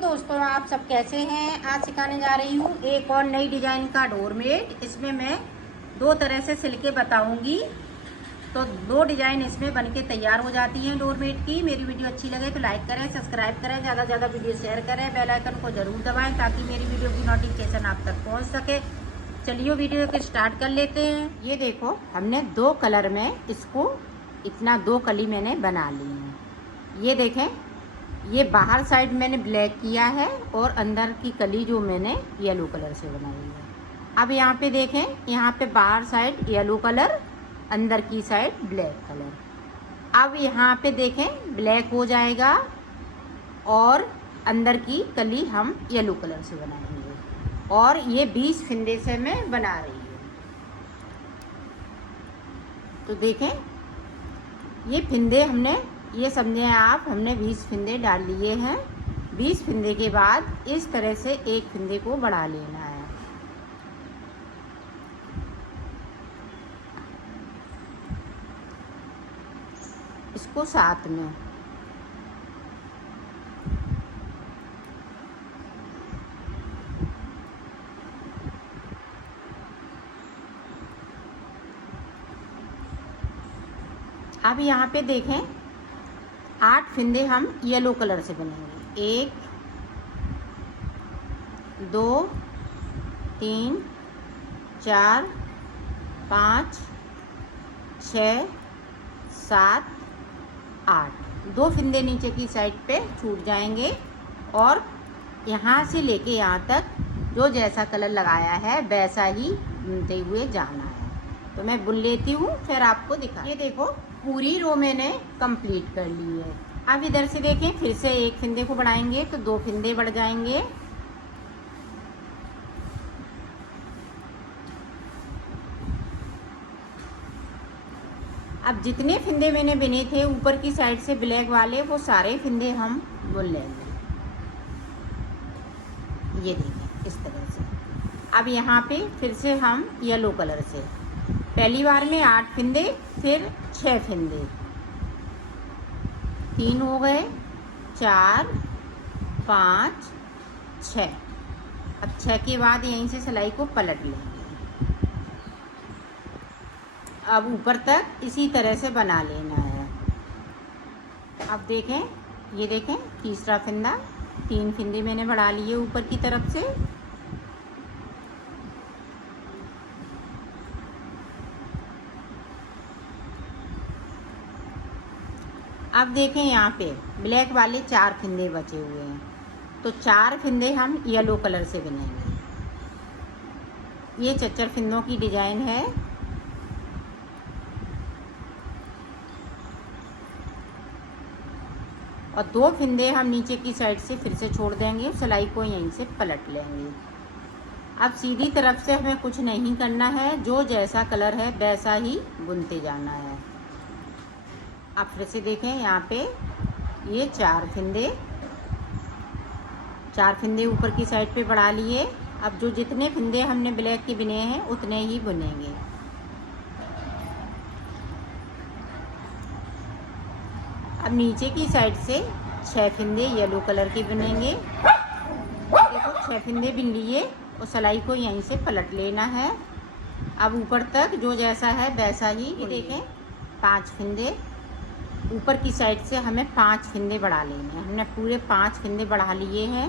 दोस्तों, आप सब कैसे हैं। आज सिखाने जा रही हूँ एक और नई डिजाइन का डोरमेट। इसमें मैं दो तरह से सिल के बताऊंगी। तो दो डिजाइन इसमें बनके तैयार हो जाती हैं डोरमेट की। मेरी वीडियो अच्छी लगे तो लाइक करें, सब्सक्राइब करें, ज़्यादा से ज़्यादा वीडियो शेयर करें, बेल आइकन को ज़रूर दबाएं ताकि मेरी वीडियो की नोटिफिकेशन आप तक पहुँच सके। चलिए वीडियो को स्टार्ट कर लेते हैं। ये देखो, हमने दो कलर में इसको इतना दो कली मैंने बना ली है। ये देखें, ये बाहर साइड मैंने ब्लैक किया है और अंदर की कली जो मैंने येलो कलर से बनाई है। अब यहाँ पे देखें, यहाँ पे बाहर साइड येलो कलर, अंदर की साइड ब्लैक कलर। अब यहाँ पे देखें ब्लैक हो जाएगा और अंदर की कली हम येलो कलर से बनाएंगे। और ये 20 फिंदे से मैं बना रही हूँ। तो देखें, ये फिंदे हमने, ये समझे आप, हमने 20 फिंदे डाल लिए हैं। 20 फिंदे के बाद इस तरह से एक फिंदे को बढ़ा लेना है। इसको साथ में अब यहाँ पे देखें 8 फिंदे हम येलो कलर से बनेंगे। 1 2 3 4 5 6 7 8। 2 फिंदे नीचे की साइड पे छूट जाएंगे और यहाँ से लेके यहाँ तक जो जैसा कलर लगाया है वैसा ही बुनते हुए जाना है। तो मैं बुन लेती हूँ, फिर आपको दिखा। ये देखो, पूरी रो मैंने कंप्लीट कर ली है। अब इधर से देखें, फिर से एक फिंदे को बढ़ाएंगे तो 2 फिंदे बढ़ जाएंगे। अब जितने फिंदे मैंने बुने थे ऊपर की साइड से ब्लैक वाले, वो सारे फिंदे हम बुन लेंगे। ये देखें इस तरह से। अब यहाँ पे फिर से हम येलो कलर से, पहली बार में 8 फिंदे, फिर 6 फिंदे, 3 हो गए, 4 5 6। अब 6 के बाद यहीं से सिलाई को पलट लेंगे। अब ऊपर तक इसी तरह से बना लेना है। अब देखें, ये देखें तीसरा फिंदा, 3 फिंदे मैंने बढ़ा लिए ऊपर की तरफ से। अब देखें, यहाँ पे ब्लैक वाले 4 फिंदे बचे हुए हैं, तो 4 फिंदे हम येलो कलर से बुनेंगे। ये चच्चर फिंदों की डिजाइन है। और 2 फिंदे हम नीचे की साइड से फिर से छोड़ देंगे, सिलाई को यहीं से पलट लेंगे। अब सीधी तरफ से हमें कुछ नहीं करना है, जो जैसा कलर है वैसा ही बुनते जाना है। अब फिर से देखें, यहाँ पे ये 4 फिंदे ऊपर की साइड पे बढ़ा लिए। अब जो जितने फिंदे हमने ब्लैक के बुने हैं उतने ही बुनेंगे। अब नीचे की साइड से 6 फिंदे येलो कलर के बुनेंगे। देखो 6 फिंदे बुन लिए और सिलाई को यहीं से पलट लेना है। अब ऊपर तक जो जैसा है वैसा ही। ये देखें 5 फिंदे ऊपर की साइड से, हमें 5 फिंदे बढ़ा लेने हैं। हमने पूरे 5 फिंदे बढ़ा लिए हैं।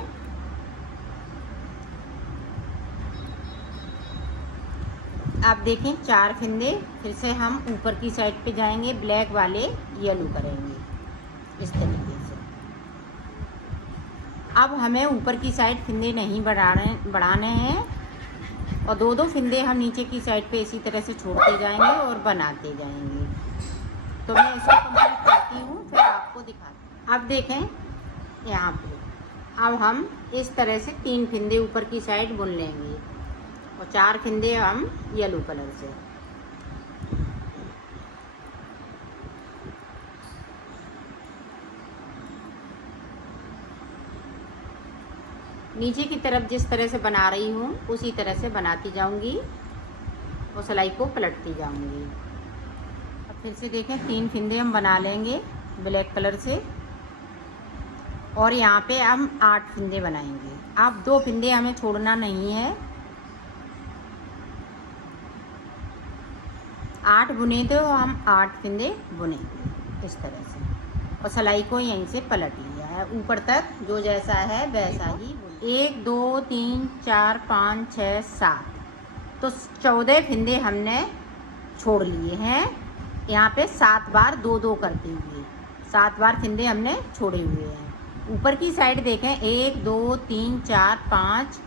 अब देखें 4 फिंदे फिर से हम ऊपर की साइड पे जाएंगे, ब्लैक वाले येलो करेंगे इस तरीके से। अब हमें ऊपर की साइड फिंदे नहीं बढ़ाने हैं और 2-2 फिंदे हम नीचे की साइड पे इसी तरह से छोड़ते जाएंगे और बनाते जाएंगे। तो मैं इसको कंप्लीट करती हूँ, फिर आपको दिखाती हूँ। अब देखें, यहाँ पे अब हम इस तरह से 3 फिंदे ऊपर की साइड बुन लेंगे और 4 फिंदे हम येलो कलर से। नीचे की तरफ जिस तरह से बना रही हूँ उसी तरह से बनाती जाऊँगी और सिलाई को पलटती जाऊँगी। अब फिर से देखें 3 फिंदे हम बना लेंगे ब्लैक कलर से। और यहाँ पे हम 8 फंदे बनाएंगे। अब 2 फंदे हमें छोड़ना नहीं है। 8 बुने तो हम 8 फंदे बुनेंगे इस तरह से, और सिलाई को यहीं से पलट लिया है। ऊपर तक जो जैसा है वैसा ही 1 2 3 4 5 6 7, तो 14 फंदे हमने छोड़ लिए हैं। यहाँ पे 7 बार 2 2 करते हुए 7 बार फंदे हमने छोड़े हुए हैं। ऊपर की साइड देखें, 1 2 3 4 5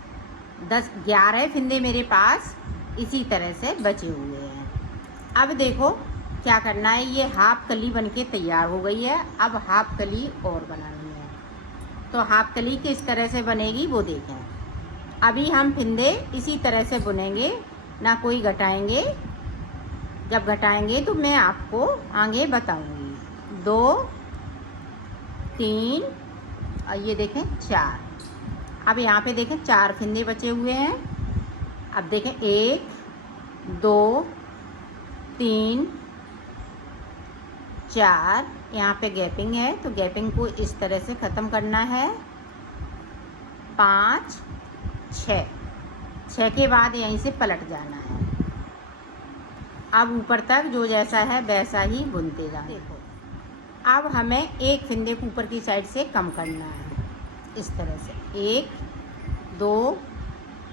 10 11 फंदे मेरे पास इसी तरह से बचे हुए हैं। अब देखो क्या करना है, ये हाफ कली बनके तैयार हो गई है। अब हाफ कली और बनानी है, तो हाफ कली किस तरह से बनेगी वो देखें। अभी हम फंदे इसी तरह से बुनेंगे, ना कोई घटाएंगे। जब घटाएंगे तो मैं आपको आगे बताऊंगी। 2 3 और ये देखें 4। अब यहाँ पे देखें 4 फंदे बचे हुए हैं। अब देखें 1 2 3 4, यहाँ पे गैपिंग है तो गैपिंग को इस तरह से ख़त्म करना है। 5 6 के बाद यहीं से पलट जाना है। अब ऊपर तक जो जैसा है वैसा ही बुनते जाना। देखो अब हमें एक फंदे को ऊपर की साइड से कम करना है इस तरह से। 1 2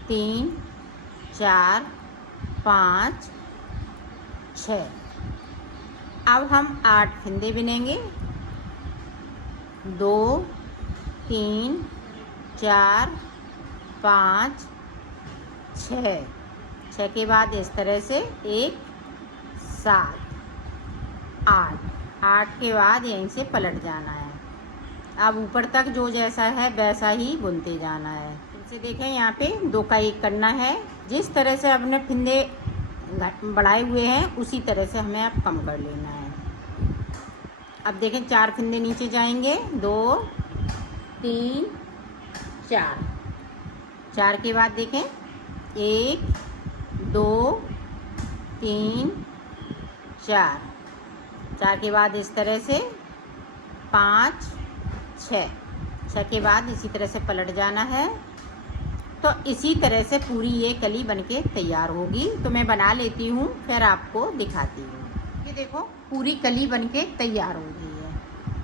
3 4 5 6। अब हम 8 फंदे बुनेंगे। 2 3 4 5 6 के बाद इस तरह से 1 7 8 के बाद यहीं से पलट जाना है। अब ऊपर तक जो जैसा है वैसा ही बुनते जाना है। इसे देखें, यहाँ पे 2 का 1 करना है। जिस तरह से अपने फंदे बढ़ाए हुए हैं उसी तरह से हमें अब कम कर लेना है। अब देखें 4 फंदे नीचे जाएंगे। 2 3 4 के बाद देखें 1 2 3 4 के बाद इस तरह से 5 6 के बाद इसी तरह से पलट जाना है। तो इसी तरह से पूरी ये कली बनके तैयार होगी। तो मैं बना लेती हूँ फिर आपको दिखाती हूँ। ये देखो पूरी कली बनके तैयार हो गई है।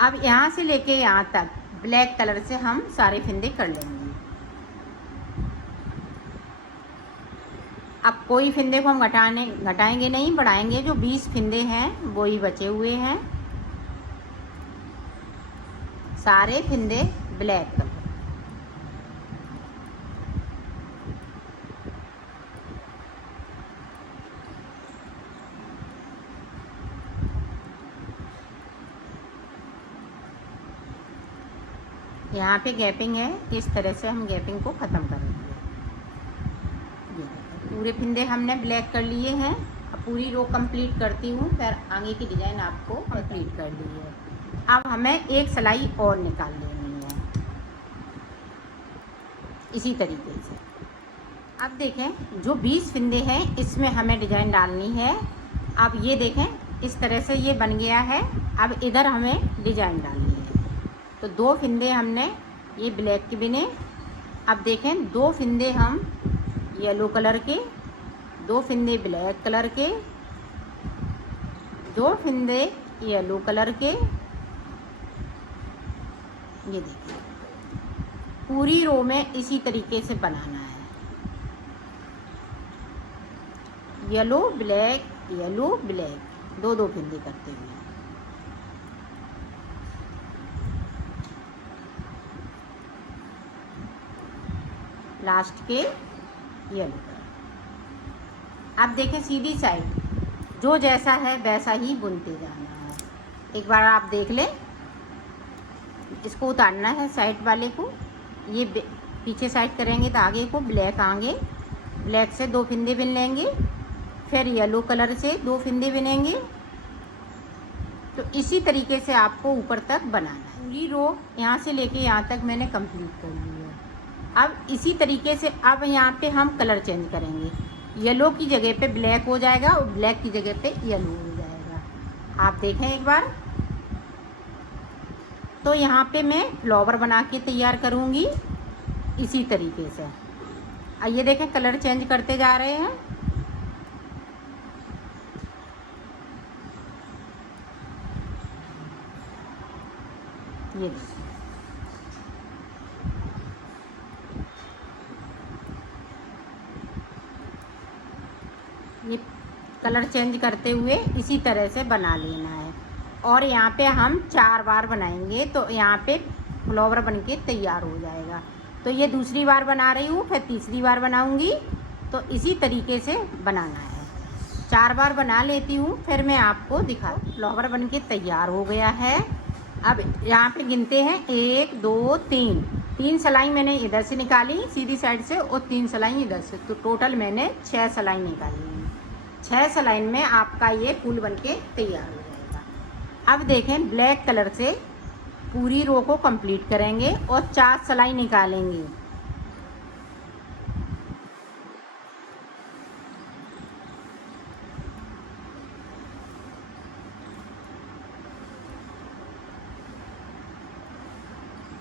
अब यहाँ से लेके यहाँ तक ब्लैक कलर से हम सारे फंदे कर लेंगे। अब कोई फंदे को हम घटाएंगे नहीं, बढ़ाएंगे। जो 20 फंदे हैं वो ही बचे हुए हैं, सारे फंदे ब्लैक कलर। यहाँ पे गैपिंग है, इस तरह से हम गैपिंग को ख़त्म करेंगे। पूरे फंदे हमने ब्लैक कर लिए हैं। अब पूरी रो कंप्लीट करती हूँ, फिर आगे की डिज़ाइन आपको कंप्लीट कर ली है। अब हमें एक सिलाई और निकाल लेनी है इसी तरीके से। अब देखें जो 20 फंदे हैं इसमें हमें डिज़ाइन डालनी है। अब ये देखें इस तरह से ये बन गया है। अब इधर हमें डिज़ाइन डालनी है। तो 2 फंदे हमने ये ब्लैक के बिने। अब देखें 2 फंदे हम येलो कलर के, 2 फंदे ब्लैक कलर के, 2 फंदे येलो कलर के। ये देखिए पूरी रो में इसी तरीके से बनाना है। येलो ब्लैक 2 फंदे करते हुए। लास्ट के येलो। अब देखें सीधी साइड जो जैसा है वैसा ही बुनते जाना है। एक बार आप देख लें। इसको उतारना है साइड वाले को, ये पीछे साइड करेंगे तो आगे को ब्लैक, आगे ब्लैक से 2 फंदे बुन लेंगे, फिर येलो कलर से 2 फंदे बुनेंगे। तो इसी तरीके से आपको ऊपर तक बनाना है। पूरी रो यहाँ से लेके यहाँ तक मैंने कंप्लीट कर ली है। अब इसी तरीके से अब यहाँ पे हम कलर चेंज करेंगे। येलो की जगह पे ब्लैक हो जाएगा और ब्लैक की जगह पे येलो हो जाएगा। आप देखें एक बार। तो यहाँ पे मैं फ्लावर बना के तैयार करूँगी इसी तरीके से। ये देखें कलर चेंज करते जा रहे हैं। ये कलर चेंज करते हुए इसी तरह से बना लेना है। और यहाँ पे हम 4 बार बनाएंगे तो यहाँ पे फ्लावर बनके तैयार हो जाएगा। तो ये दूसरी बार बना रही हूँ, फिर तीसरी बार बनाऊँगी। तो इसी तरीके से बनाना है। 4 बार बना लेती हूँ, फिर मैं आपको दिखा। फ्लावर बनके तैयार हो गया है। अब यहाँ पे गिनते हैं 1 2 3। 3 सिलाई मैंने इधर से निकाली सीधी साइड से और 3 सिलाई इधर से, तो टोटल मैंने 6 सिलाई निकाली है। 6 सिलाई में आपका ये फूल बनके तैयार हो जाएगा। अब देखें ब्लैक कलर से पूरी रो को कंप्लीट करेंगे और 4 सिलाई निकालेंगे।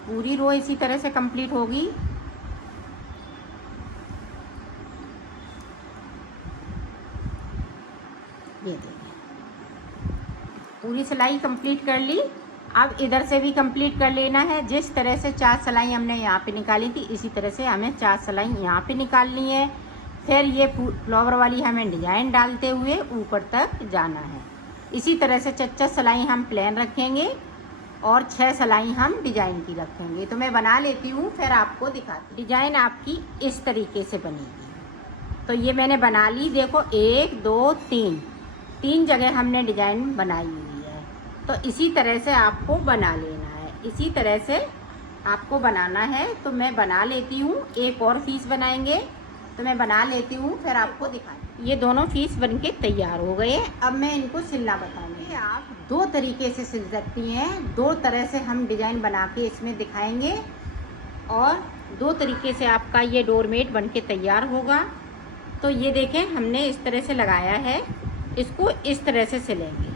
पूरी रो इसी तरह से कंप्लीट होगी। ये देखिए पूरी सिलाई कंप्लीट कर ली। अब इधर से भी कंप्लीट कर लेना है। जिस तरह से 4 सिलाई हमने यहाँ पे निकाली थी, इसी तरह से हमें 4 सिलाई यहाँ पे निकालनी है। फिर ये फ्लावर वाली हमें डिजाइन डालते हुए ऊपर तक जाना है। इसी तरह से 4 सिलाई हम प्लेन रखेंगे और 6 सिलाई हम डिजाइन की रखेंगे। तो मैं बना लेती हूँ, फिर आपको दिखाती हूँ। डिजाइन आपकी इस तरीके से बनेगी। तो ये मैंने बना ली। देखो 1 2 3 जगह हमने डिजाइन बनाई हुई है। तो इसी तरह से आपको बना लेना है। इसी तरह से आपको बनाना है। तो मैं बना लेती हूँ। एक और पीस बनाएंगे, तो मैं बना लेती हूँ, फिर आपको दिखाती। ये दोनों पीस बनके तैयार हो गए। अब मैं इनको सिलना बताऊँगी। आप 2 तरीके से सिल सकती हैं। 2 तरह से हम डिजाइन बना के इसमें दिखाएंगे और 2 तरीके से आपका ये डोरमेट बनके तैयार होगा। तो ये देखें हमने इस तरह से लगाया है, इसको इस तरह से सिलेंगे।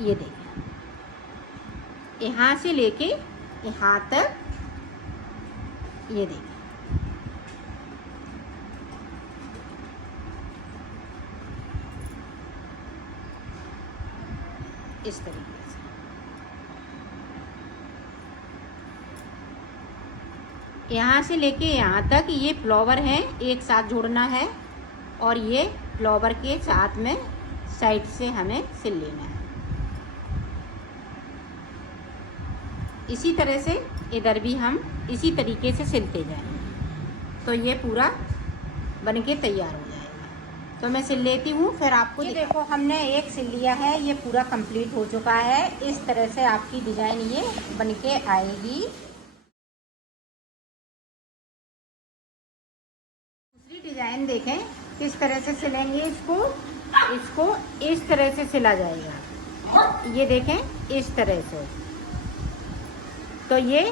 ये देखें यहाँ से लेके यहाँ तक, ये देखें इस तरीके से। यहाँ से लेके यहाँ तक ये फ्लावर हैं, एक साथ जोड़ना है और ये फ्लावर के साथ में साइड से हमें सिल लेना है। इसी तरह से इधर भी हम इसी तरीके से सिलते जाएंगे। तो ये पूरा बनके तैयार हो जाएगा। तो मैं सिल लेती हूँ, फिर आपको ये देखो हमने एक सिल लिया है। ये पूरा कंप्लीट हो चुका है। इस तरह से आपकी डिजाइन ये बनके आएगी। दूसरी डिजाइन देखें किस तरह से सिलेंगे। इसको इस तरह से सिला जाएगा। ये देखें इस तरह से। तो ये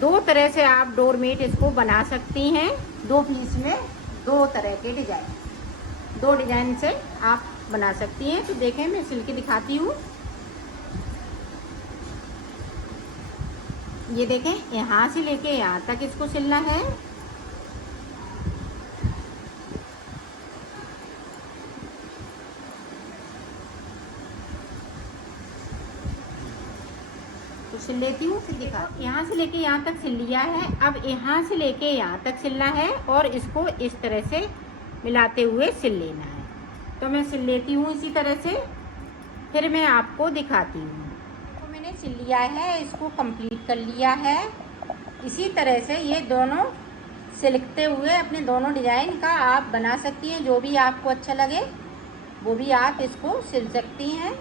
2 तरह से आप डोरमेट इसको बना सकती हैं। 2 पीस में 2 तरह के डिजाइन, 2 डिजाइन से आप बना सकती हैं। तो देखें मैं सिल के दिखाती हूँ। ये देखें यहाँ से लेके यहाँ तक इसको सिलना है। तो सिल लेती हूँ, फिर दिखा। यहाँ से लेके यहाँ तक सिल लिया है। अब यहाँ से लेके यहाँ तक सिलना है और इसको इस तरह से मिलाते हुए सिल लेना है। तो मैं सिल लेती हूँ इसी तरह से, फिर मैं आपको दिखाती हूँ। तो मैंने सिल लिया है, इसको कंप्लीट कर लिया है। इसी तरह से ये दोनों सिलते हुए अपने दोनों डिजाइन का आप बना सकती हैं। जो भी आपको अच्छा लगे वो भी आप इसको सिल सकती हैं।